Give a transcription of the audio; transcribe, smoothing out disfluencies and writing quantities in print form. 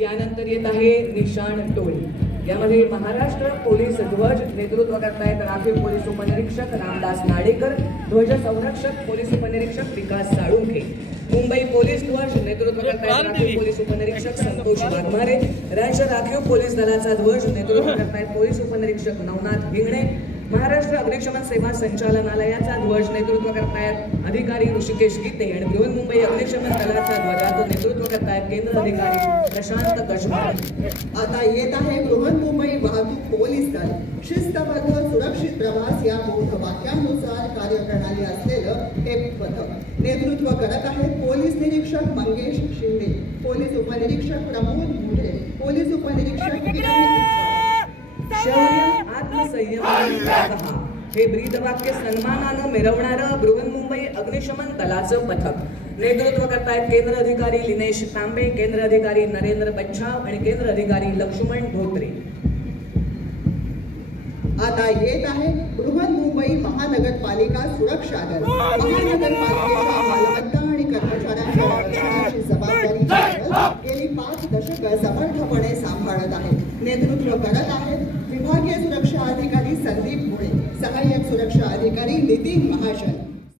यानंतर येत आहे निशाण टोळी। यामध्ये महाराष्ट्र पोलीस ध्वज नेतृत्व करतायत राखीव पोलीस उपनिरीक्षक रामदास नाडेकर, ध्वज संरक्षक पोलीस उपनिरीक्षक विकास साळुंखे। मुंबई पोलीस ध्वज नेतृत्व करतायत राखीव पोलीस उपनिरीक्षक संतोष वाघमारे। राज्य राखीव पोलीस दलाचा ध्वज नेतृत्व करतायत पोलीस उपनिरीक्षक नवनाथ हिंगणे। महाराष्ट्र अग्निशमन सेवा संचालनालयाचा ध्वज नेतृत्व करतायत अधिकारी ऋषिकेश गीते आणि बृहन्मुंबई अग्निशमन दलाचा ध्वजाचं नेतृत्व करतायत केंद्र अधिकारी प्रशांत गजमारे। आता येत आहे बृहन्मुंबई वाहतूक पोलीस दल। शिस्तबद्ध सुरक्षित प्रवास या वाक्यानुसार कार्यप्रणाली असलेलं हे पथक नेतृत्व करत आहेत पोलीस निरीक्षक मंगेश शिंदे, पोलीस उपनिरीक्षक प्रमोद मुढे, पोलीस उपनिरीक्षक शौर्य आत्मसंयम हे ब्रीदवाक्य सन्मानानं मिरवणारं बृहन्मुंबई अग्निशमन दलाचं पथक नेतृत्व करतायत केंद्र अधिकारी लिनेश तांबे, केंद्र अधिकारी नरेंद्र बच्छाव आणि केंद्र अधिकारी लक्ष्मण धोत्रे। आता येत आहे बृहन्मुंबई महानगरपालिका सुरक्षा दल। महानगरपालिकेच्या मालमत्ता आणि कर्मचाऱ्यांच्या रक्षणाची जबाबदारी गेली 5 दशकं समर्थपणे सांभाळत आहे। नेतृत्व करत आहेत विभागीय सुरक्षा अधिकारी संदीप मुळे, सहाय्यक सुरक्षा अधिकारी नितीन महाजन,